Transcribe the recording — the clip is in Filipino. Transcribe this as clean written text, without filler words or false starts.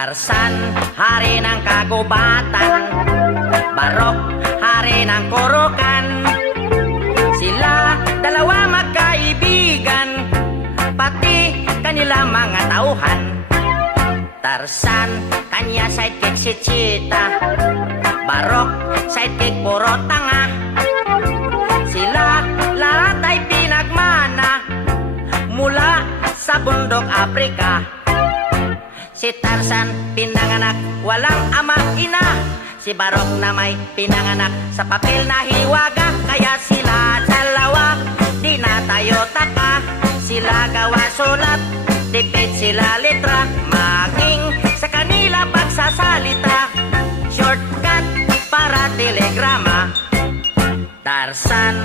Tarzan, hari ng kagubatan. Barok, hari ng kurukan. Sila dalawa magkaibigan, pati kanila mga tauhan. Tarzan, kanya sidekick si Cheetah. Barok, sidekick puro tanga. Sila lahat ay pinagmana mula sa bundok Afrika. Si Tarzan pinanganak walang ama ina. Si Barok na may pinanganak sa papel na hiwaga. Kaya sila dalawa di na tayo taka. Sila gawa sulat, dipit sila letra. Maging sa kanila pagsasalita, shortcut para telegrama. Tarzan,